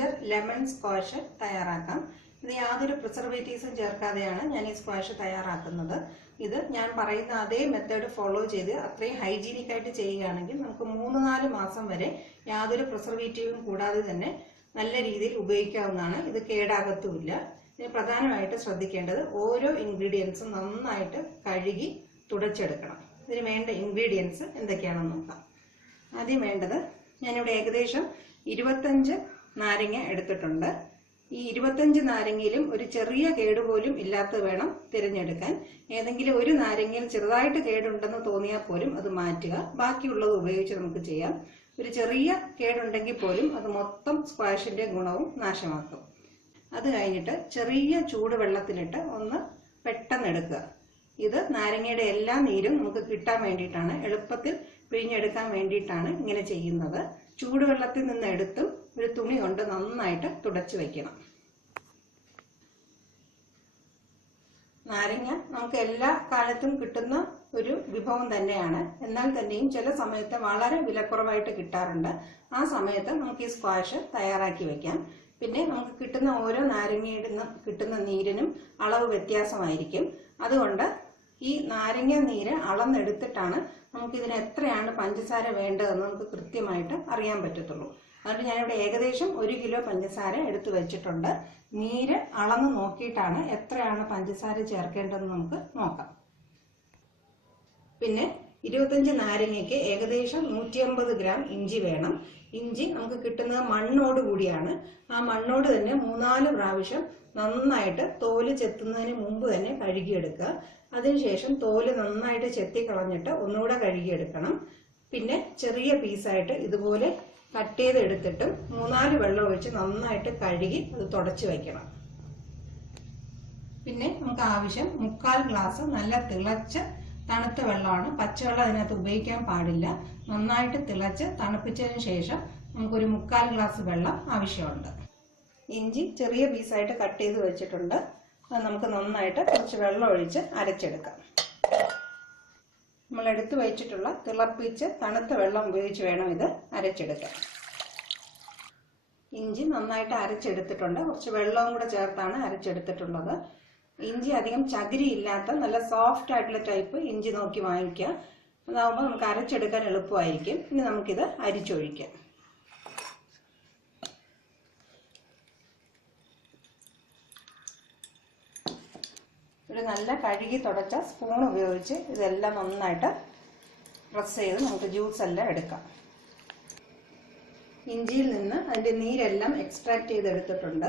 Ginger lemon squash തയ്യാറാക്കാം. ഇത് യാതൊരു പ്രിസർവേറ്റീവ്സും ചേർക്കാതെയാണ് ഞാൻ ഈ സ്ക്വാഷ് തയ്യാറാക്കുന്നത്. ഇത് ഞാൻ പറയുന്ന അതേ മെത്തേഡ് ഫോളോ ചെയ്ത് അത്രയും ഹൈജീനിക് ആയിട്ട് ചെയ്യുകയാണെങ്കിൽ നമുക്ക് 3-4 മാസം വരെ യാതൊരു പ്രിസർവേറ്റീവും കൂടാതെ തന്നെ നല്ല രീതിയിൽ ഉപയോഗിക്കാവുന്നതാണ്. ഇത് കേടാകത്തുമില്ല. ഇതിന് പ്രധാനമായിട്ട് ശ്രദ്ധിക്കേണ്ടത് ഓരോ ഇൻഗ്രീഡിയൻസും നന്നായിട്ട് കഴുകി തുടച്ചെടുക്കണം. ഇതിന് വേണ്ട ഇൻഗ്രീഡിയൻസ് എന്തൊക്കെയാണെന്ന് നോക്കാം. ആദ്യം വേണ്ടത്, ഞാനിവിടെ ഏകദേശം 25 നാരങ്ങ എടുത്തിട്ടുണ്ട്. ഈ 25 നാരങ്ങയിലും ഒരു ചെറിയ കേടുപോലും ഇല്ലാത്തത് വേണം തിരഞ്ഞെടുക്കാൻ. ഏതെങ്കിലും ഒരു നാരങ്ങയിൽ ചെറുതായിട്ട് കേടുണ്ടെന്ന് തോന്നിയാൽ പോലും അത് മാറ്റുക. ബാക്കിയുള്ളത് ഉപയോഗിച്ച് നമുക്ക് ചെയ്യാം. ഒരു ചെറിയ കേടുണ്ടെങ്കിൽ പോലും അത് മൊത്തം സ്ക്വാഷിന്റെ ഗുണവും നാശമാക്കും. അത് കഴിഞ്ഞിട്ട് ചെറിയ ചൂടുവെള്ളത്തിലിട്ട് ഒന്ന് പെട്ടെന്ന് എടുക്കുക. ഇത് നാരങ്ങയുടെ എല്ലാ നീരും നമുക്ക് കിട്ടാൻ വേണ്ടിയിട്ടാണ്, എളുപ്പത്തിൽ പിഴിഞ്ഞെടുക്കാൻ വേണ്ടിയിട്ടാണ് ഇങ്ങനെ ചെയ്യുന്നത്. ചൂടുവെള്ളത്തിൽ നിന്ന് എടുത്തും ഒരു തുണി കൊണ്ട് നന്നായിട്ട് തുടച്ചു വയ്ക്കണം. നാരങ്ങ നമുക്ക് എല്ലാ കാലത്തും കിട്ടുന്ന ഒരു വിഭവം തന്നെയാണ്. എന്നാൽ തന്നെയും ചില സമയത്ത് വളരെ വിലക്കുറവായിട്ട് കിട്ടാറുണ്ട്. ആ സമയത്ത് നമുക്ക് ഈ സ്ക്വാഷ് തയ്യാറാക്കി വെക്കാം. പിന്നെ നമുക്ക് കിട്ടുന്ന ഓരോ നാരങ്ങയുടെ കിട്ടുന്ന നീരിനും അളവ് വ്യത്യാസമായിരിക്കും. അതുകൊണ്ട് ഈ നാരങ്ങ നീര് അളന്നെടുത്തിട്ടാണ് നമുക്കിതിന് എത്രയാണ് പഞ്ചസാര വേണ്ടതെന്ന് നമുക്ക് കൃത്യമായിട്ട് അറിയാൻ പറ്റത്തുള്ളൂ. അതുകൊണ്ട് ഞാനിവിടെ ഏകദേശം 1 കിലോ പഞ്ചസാര എടുത്തു വെച്ചിട്ടുണ്ട്. നീര് അളന്ന് നോക്കിയിട്ടാണ് എത്രയാണ് പഞ്ചസാര ചേർക്കേണ്ടതെന്ന് നമുക്ക് നോക്കാം. പിന്നെ 25 നാരങ്ങയ്ക്ക് ഏകദേശം 150 ഗ്രാം ഇഞ്ചി വേണം. ഇഞ്ചി നമുക്ക് കിട്ടുന്നത് മണ്ണോട് കൂടിയാണ്. ആ മണ്ണോട് തന്നെ 3-4 പ്രാവശ്യം നന്നായിട്ട് തോല് ചെത്തുന്നതിന് മുമ്പ് തന്നെ കഴുകിയെടുക്കുക. അതിനുശേഷം തോല് നന്നായിട്ട് ചെത്തി കളഞ്ഞിട്ട് ഒന്നുകൂടെ കഴുകിയെടുക്കണം. പിന്നെ ചെറിയ പീസായിട്ട് ഇതുപോലെ കട്ട് ചെയ്ത് എടുത്തിട്ടും 3-4 വെള്ളം ഒഴിച്ച് നന്നായിട്ട് കഴുകി അത് തുടച്ചു വയ്ക്കണം. പിന്നെ നമുക്ക് ആവശ്യം 1/4 ഗ്ലാസ് നല്ല തിളച്ച തണുത്ത വെള്ളമാണ്. പച്ചവെള്ളം അതിനകത്ത് ഉപയോഗിക്കാൻ പാടില്ല. നന്നായിട്ട് തിളച്ച് തണുപ്പിച്ചതിന് ശേഷം നമുക്കൊരു 1/4 ഗ്ലാസ് വെള്ളം ആവശ്യമുണ്ട്. ഇഞ്ചി ചെറിയ പീസായിട്ട് കട്ട് ചെയ്ത് വെച്ചിട്ടുണ്ട്. അത് നമുക്ക് നന്നായിട്ട് കുറച്ച് വെള്ളം ഒഴിച്ച് അരച്ചെടുക്കാം. നമ്മൾ എടുത്തു വെച്ചിട്ടുള്ള തിളപ്പിച്ച് തണുത്ത വെള്ളം ഉപയോഗിച്ച് വേണം ഇത് അരച്ചെടുക്കാൻ. ഇഞ്ചി നന്നായിട്ട് അരച്ചെടുത്തിട്ടുണ്ട്. കുറച്ച് വെള്ളവും കൂടെ ചേർത്താണ് അരച്ചെടുത്തിട്ടുള്ളത്. ഇഞ്ചി അധികം ചകിരി ഇല്ലാത്ത നല്ല സോഫ്റ്റ് ആയിട്ടുള്ള ടൈപ്പ് ഇഞ്ചി നോക്കി വാങ്ങിക്കുക. അതാവുമ്പോൾ നമുക്ക് അരച്ചെടുക്കാൻ എളുപ്പമായിരിക്കും. ഇനി നമുക്കിത് അരിച്ചൊഴിക്കാം. ഒരു നല്ല കഴുകി തുടച്ച സ്പൂൺ ഉപയോഗിച്ച് ഇതെല്ലാം നന്നായിട്ട് പ്രസ് ചെയ്ത് നമുക്ക് ജ്യൂസ് എല്ലാം എടുക്കാം. ഇഞ്ചിയിൽ നിന്ന് അതിൻ്റെ നീരെല്ലാം എക്സ്ട്രാക്ട് ചെയ്തെടുത്തിട്ടുണ്ട്.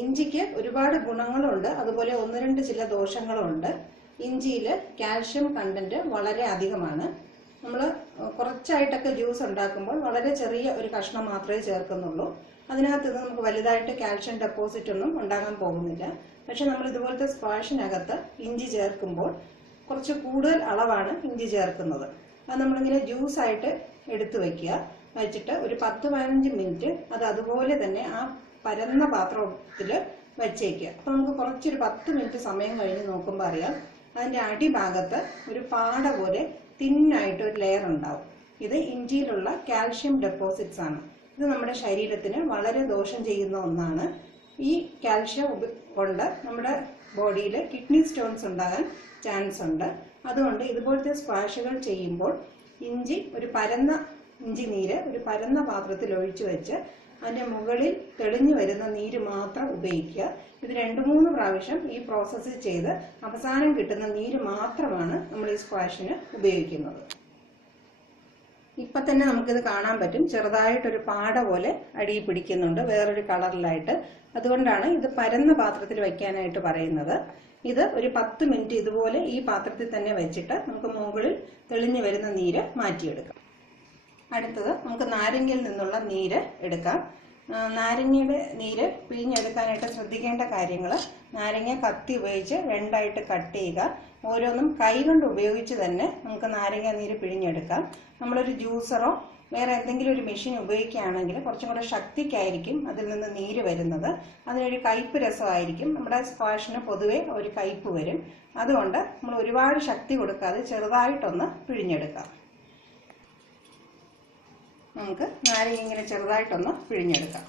ഇഞ്ചിക്ക് ഒരുപാട് ഗുണങ്ങളുണ്ട്, അതുപോലെ 1-2 ചില ദോഷങ്ങളുണ്ട്. ഇഞ്ചിയിൽ കാൽഷ്യം കണ്ടന്റ് വളരെ അധികമാണ്. നമ്മൾ കുറച്ചായിട്ടൊക്കെ ജ്യൂസ് ഉണ്ടാക്കുമ്പോൾ വളരെ ചെറിയ ഒരു കഷ്ണം മാത്രമേ ചേർക്കുന്നുള്ളൂ. അതിനകത്ത് നിന്ന് നമുക്ക് വലുതായിട്ട് കാൽഷ്യം ഡെപ്പോസിറ്റ് ഒന്നും ഉണ്ടാകാൻ പോകുന്നില്ല. പക്ഷെ നമ്മൾ ഇതുപോലത്തെ സ്ക്വാഷിനകത്ത് ഇഞ്ചി ചേർക്കുമ്പോൾ കുറച്ച് കൂടുതൽ അളവാണ് ഇഞ്ചി ചേർക്കുന്നത്. അത് നമ്മളിങ്ങനെ ജ്യൂസായിട്ട് എടുത്തു വയ്ക്കുക. വെച്ചിട്ട് ഒരു 10-15 മിനിറ്റ് അത് അതുപോലെ തന്നെ ആ പരന്ന പാത്രത്തിൽ വെച്ചേക്കുക. അപ്പം നമുക്ക് കുറച്ചൊരു 10 മിനിറ്റ് സമയം കഴിഞ്ഞ് നോക്കുമ്പോൾ അറിയാം അതിൻ്റെ അടിഭാഗത്ത് ഒരു പാട പോലെ തിന്നായിട്ട് ഒരു ലെയർ ഉണ്ടാവും. ഇത് ഇഞ്ചിയിലുള്ള കാൽഷ്യം ഡെപ്പോസിറ്റ്സ് ആണ്. ഇത് നമ്മുടെ ശരീരത്തിന് വളരെ ദോഷം ചെയ്യുന്ന ഒന്നാണ്. ഈ കാൽഷ്യം കൊണ്ട് നമ്മുടെ ബോഡിയിൽ കിഡ്നി സ്റ്റോൺസ് ഉണ്ടാകാൻ ചാൻസ് ഉണ്ട്. അതുകൊണ്ട് ഇതുപോലത്തെ സ്ക്വാഷുകൾ ചെയ്യുമ്പോൾ ഒരു പരന്ന ഇഞ്ചി നീര് ഒരു പരന്ന പാത്രത്തിൽ ഒഴിച്ചു വെച്ച് അതിൻ്റെ മുകളിൽ തെളിഞ്ഞു വരുന്ന നീര് മാത്രം ഉപയോഗിക്കുക. ഇത് 2-3 പ്രാവശ്യം ഈ പ്രോസസ്സ് ചെയ്ത് അവസാനം കിട്ടുന്ന നീര് മാത്രമാണ് നമ്മൾ ഈ സ്ക്വാഷിന് ഉപയോഗിക്കുന്നത്. ഇപ്പം തന്നെ നമുക്കിത് കാണാൻ പറ്റും, ചെറുതായിട്ടൊരു പാട പോലെ അടിയിൽ പിടിക്കുന്നുണ്ട് വേറൊരു കളറിലായിട്ട്. അതുകൊണ്ടാണ് ഇത് പരന്ന പാത്രത്തിൽ വയ്ക്കാനായിട്ട് പറയുന്നത്. ഇത് ഒരു 10 മിനിറ്റ് ഇതുപോലെ ഈ പാത്രത്തിൽ തന്നെ വെച്ചിട്ട് നമുക്ക് മുകളിൽ തെളിഞ്ഞു വരുന്ന നീര് മാറ്റിയെടുക്കാം. അടുത്തത് നമുക്ക് നാരങ്ങയിൽ നിന്നുള്ള നീര് എടുക്കാം. നാരങ്ങയുടെ നീര് പിഴിഞ്ഞെടുക്കാനായിട്ട് ശ്രദ്ധിക്കേണ്ട കാര്യങ്ങൾ: നാരങ്ങ കത്തി ഉപയോഗിച്ച് 2ആയിട്ട് കട്ട് ചെയ്യുക. ഓരോന്നും കൈകൊണ്ട് ഉപയോഗിച്ച് തന്നെ നമുക്ക് നാരങ്ങ നീര് പിഴിഞ്ഞെടുക്കാം. നമ്മളൊരു ജ്യൂസറോ വേറെ എന്തെങ്കിലും ഒരു മെഷീൻ ഉപയോഗിക്കുകയാണെങ്കിൽ കുറച്ചും കൂടെ ശക്തിക്കായിരിക്കും അതിൽ നിന്ന് നീര് വരുന്നത്. അതിനൊരു കയ്പ്പ് രസമായിരിക്കും. നമ്മുടെ സ്ക്വാഷിന് പൊതുവെ ഒരു കയ്പ്പ് വരും. അതുകൊണ്ട് നമ്മൾ ഒരുപാട് ശക്തി കൊടുക്കാതെ ചെറുതായിട്ടൊന്ന് പിഴിഞ്ഞെടുക്കാം. നമുക്ക് നാരങ്ങ ഇങ്ങനെ ചെറുതായിട്ടൊന്ന് പിഴിഞ്ഞെടുക്കാം.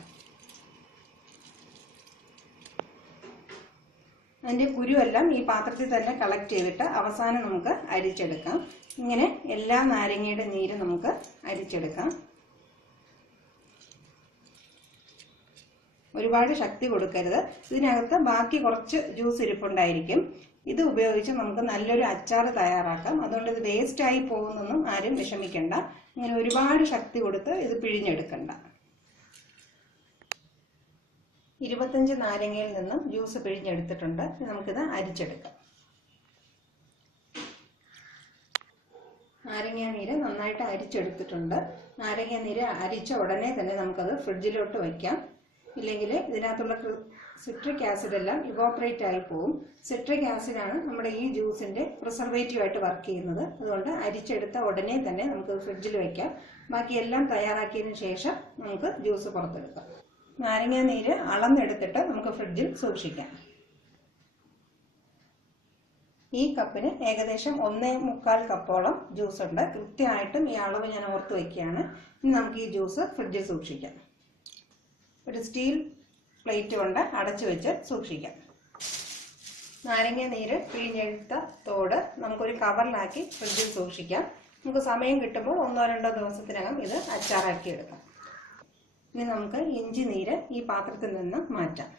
അതിൻ്റെ കുരുവെല്ലാം ഈ പാത്രത്തിൽ തന്നെ കളക്ട് ചെയ്തിട്ട് അവസാനം നമുക്ക് അരിച്ചെടുക്കാം. ഇങ്ങനെ എല്ലാ നാരങ്ങയുടെ നീരും നമുക്ക് അരിച്ചെടുക്കാം. ഒരുപാട് ശക്തി കൊടുക്കരുത്. ഇതിനകത്ത് ബാക്കി കുറച്ച് ജ്യൂസ് ഇരിപ്പുണ്ടായിരിക്കും. ഇത് ഉപയോഗിച്ച് നമുക്ക് നല്ലൊരു അച്ചാർ തയ്യാറാക്കാം. അതുകൊണ്ട് ഇത് വേസ്റ്റായി പോകുന്നൊന്നും ആരും വിഷമിക്കണ്ട. ഇങ്ങനെ ഒരുപാട് ശക്തി കൊടുത്ത് ഇത് പിഴിഞ്ഞെടുക്കണ്ട. 25 നാരങ്ങയിൽ നിന്നും ജ്യൂസ് പിഴിഞ്ഞെടുത്തിട്ടുണ്ട്. നമുക്കിത് അരിച്ചെടുക്കാം. നാരങ്ങ നീര് നന്നായിട്ട് അരിച്ചെടുത്തിട്ടുണ്ട്. നാരങ്ങ നീര് അരിച്ച ഉടനെ തന്നെ നമുക്കത് ഫ്രിഡ്ജിലോട്ട് വയ്ക്കാം. ഇല്ലെങ്കിൽ ഇതിനകത്തുള്ള സിട്രിക് ആസിഡ് എല്ലാം ഇവോപ്പറേറ്റ് ആയി പോകും. സിട്രിക് ആസിഡാണ് നമ്മുടെ ഈ ജ്യൂസിന്റെ പ്രിസർവേറ്റീവ് ആയിട്ട് വർക്ക് ചെയ്യുന്നത്. അതുകൊണ്ട് അരിച്ചെടുത്ത ഉടനെ തന്നെ നമുക്ക് ഫ്രിഡ്ജിൽ വയ്ക്കാം. ബാക്കി എല്ലാം തയ്യാറാക്കിയതിന് ശേഷം നമുക്ക് ജ്യൂസ് പുറത്തെടുക്കാം. നാരങ്ങ നീര് അളന്നെടുത്തിട്ട് നമുക്ക് ഫ്രിഡ്ജിൽ സൂക്ഷിക്കാം. ഈ കപ്പിന് ഏകദേശം 1.25 കപ്പോളം ജ്യൂസ് ഉണ്ട്. കൃത്യമായിട്ടും ഈ അളവ് ഞാൻ ഓർത്ത് വയ്ക്കുകയാണ്. ഇനി നമുക്ക് ഈ ജ്യൂസ് ഫ്രിഡ്ജിൽ സൂക്ഷിക്കാം. ഒരു സ്റ്റീൽ പ്ലേറ്റ് കൊണ്ട് അടച്ചു വെച്ച് സൂക്ഷിക്കാം. നാരങ്ങ നീര് പിഴിഞ്ഞെടുത്ത തോട് നമുക്കൊരു കവറിലാക്കി ഫ്രിഡ്ജിൽ സൂക്ഷിക്കാം. നമുക്ക് സമയം കിട്ടുമ്പോൾ 1-2 ദിവസത്തിനകം ഇത് അച്ചാറാക്കി എടുക്കാം. ഇനി നമുക്ക് ഇഞ്ചി നീര് ഈ പാത്രത്തിൽ നിന്ന് മാറ്റാം.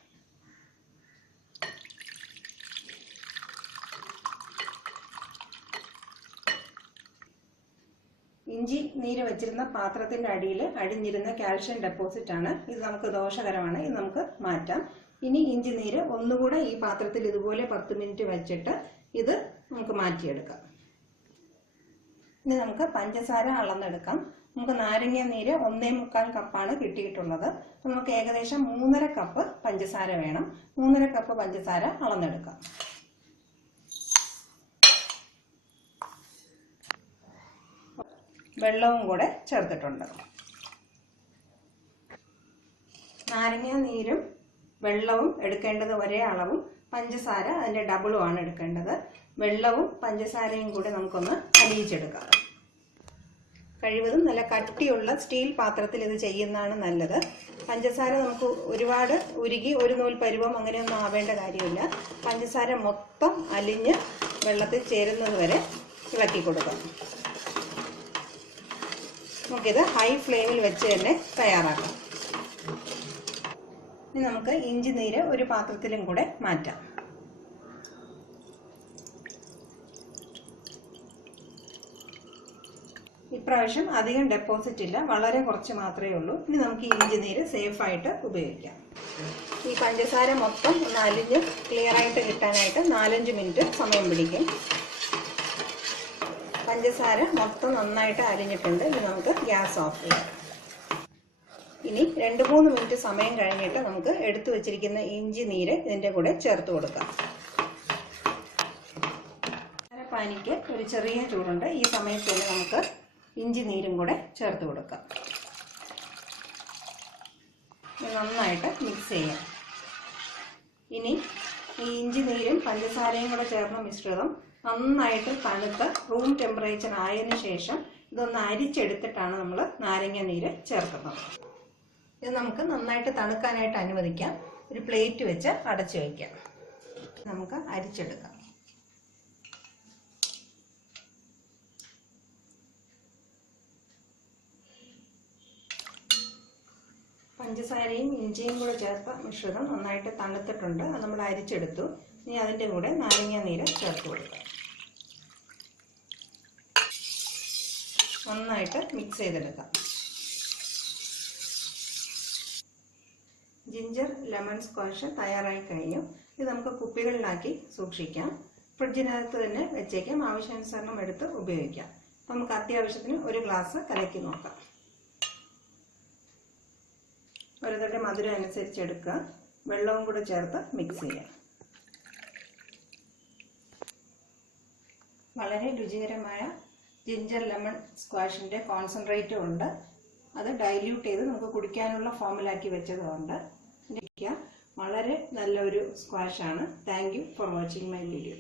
ഇഞ്ചി നീര് വെച്ചിരുന്ന പാത്രത്തിന്റെ അടിയിൽ അടിഞ്ഞിരുന്ന കാൽഷ്യം ഡെപ്പോസിറ്റ് ആണ്. ഇത് നമുക്ക് ദോഷകരമാണ്. ഇത് നമുക്ക് മാറ്റാം. ഇനി ഇഞ്ചി നീര് ഒന്നുകൂടെ ഈ പാത്രത്തിൽ ഇതുപോലെ 10 മിനിറ്റ് വെച്ചിട്ട് ഇത് നമുക്ക് മാറ്റിയെടുക്കാം. ഇനി നമുക്ക് പഞ്ചസാര അളന്നെടുക്കാം. നമുക്ക് നാരങ്ങ നീര് 1.25 കപ്പാണ് കിട്ടിയിട്ടുള്ളത്. നമുക്ക് ഏകദേശം 3.5 കപ്പ് പഞ്ചസാര വേണം. 3.5 കപ്പ് പഞ്ചസാര അളന്നെടുക്കാം. വെള്ളവും കൂടെ ചേർത്തിട്ടുണ്ട്. നാരങ്ങ നീരും വെള്ളവും എടുക്കേണ്ടത് ഒരേ അളവും, പഞ്ചസാര അതിന്റെ ഡബിളുമാണ് എടുക്കേണ്ടത്. വെള്ളവും പഞ്ചസാരയും കൂടെ നമുക്കൊന്ന് അലിയിച്ചെടുക്കാം. കഴിവതും നല്ല കട്ടിയുള്ള സ്റ്റീൽ പാത്രത്തിൽ ഇത് ചെയ്യുന്നതാണ് നല്ലത്. പഞ്ചസാര നമുക്ക് ഒരുപാട് ഉരുകി ഒരു നൂൽ പരുവം അങ്ങനെയൊന്നും ആവേണ്ട കാര്യമില്ല. പഞ്ചസാര മൊത്തം അലിഞ്ഞ് വെള്ളത്തിൽ ചേരുന്നത് വരെ ഇളക്കി കൊടുക്കാം. നമുക്കിത് ഹൈ ഫ്ലെയിമിൽ വെച്ച് തന്നെ തയ്യാറാക്കാം. ഇനി നമുക്ക് ഇഞ്ചി നീര് ഒരു പാത്രത്തിലും കൂടെ മാറ്റാം. ഇപ്രാവശ്യം അധികം ഡെപ്പോസിറ്റ് ഇല്ല, വളരെ കുറച്ച് മാത്രമേ ഉള്ളൂ. ഇനി നമുക്ക് ഈ ഇഞ്ചി നീര് സേഫ് ആയിട്ട് ഉപയോഗിക്കാം. ഈ പഞ്ചസാര മൊത്തം ഒന്ന് അലിഞ്ഞ് ക്ലിയർ ആയിട്ട് കിട്ടാനായിട്ട് 4-5 മിനിറ്റ് സമയം പിടിക്കും. പഞ്ചസാര മൊത്തം നന്നായിട്ട് അരിഞ്ഞിട്ടുണ്ട്. ഇനി നമുക്ക് ഗ്യാസ് ഓഫ് ചെയ്യാം. ഇനി 2-3 മിനിറ്റ് സമയം കഴിഞ്ഞിട്ട് നമുക്ക് എടുത്തു വെച്ചിരിക്കുന്ന ഇഞ്ചി നീര് ഇതിന്റെ കൂടെ ചേർത്ത് കൊടുക്കാം. പാനിക്ക് ഒരു ചെറിയ ചൂടുണ്ട്. ഈ സമയത്ത് തന്നെ നമുക്ക് ഇഞ്ചി നീരും കൂടെ ചേർത്ത് കൊടുക്കാം. നന്നായിട്ട് മിക്സ് ചെയ്യാം. ഇനി ഈ ഇഞ്ചി നീരും പഞ്ചസാരയും കൂടെ ചേർന്ന മിശ്രിതം നന്നായിട്ട് തണുത്ത് റൂം ടെമ്പറേച്ചർ ആയതിനു ശേഷം ഇതൊന്ന് അരിച്ചെടുത്തിട്ടാണ് നമ്മൾ നാരങ്ങ നീര് ചേർക്കുന്നത്. ഇത് നമുക്ക് നന്നായിട്ട് തണുക്കാനായിട്ട് അനുവദിക്കാം. ഒരു പ്ലേറ്റ് വെച്ച് അടച്ചു വയ്ക്കാം. നമുക്ക് അരിച്ചെടുക്കാം. പഞ്ചസാരയും ഇഞ്ചിയും കൂടെ ചേർത്ത മിശ്രിതം നന്നായിട്ട് തണുത്തിട്ടുണ്ട്. അത് നമ്മൾ അരിച്ചെടുത്തു. ഇനി അതിൻ്റെ കൂടെ നാരങ്ങ നീര് ചേർത്ത് കൊടുക്കാം. നന്നായിട്ട് മിക്സ് ചെയ്തെടുക്കാം. ജിഞ്ചർ ലെമൺ സ്ക്വാഷ് തയ്യാറായി കഴിഞ്ഞു. ഇത് നമുക്ക് കുപ്പികളിലാക്കി സൂക്ഷിക്കാം. ഫ്രിഡ്ജിനകത്ത് തന്നെ വെച്ചേക്കാം. ആവശ്യാനുസരണം എടുത്ത് ഉപയോഗിക്കാം. നമുക്ക് അത്യാവശ്യത്തിന് ഒരു ഗ്ലാസ് കലക്കി നോക്കാം. ഓരോരുത്തരുടെ മധുരം അനുസരിച്ച് എടുക്കുക. വെള്ളവും കൂടെ ചേർത്ത് മിക്സ് ചെയ്യാം. വളരെ രുചികരമായ ജിഞ്ചർ ലെമൺ സ്ക്വാഷിൻ്റെ കോൺസെൻട്രേറ്റും ഉണ്ട്. അത് ഡൈല്യൂട്ട് ചെയ്ത് നമുക്ക് കുടിക്കാനുള്ള ഫോമിലാക്കി വെച്ചതുകൊണ്ട് വളരെ നല്ലൊരു സ്ക്വാഷാണ്. Thank you for watching my video.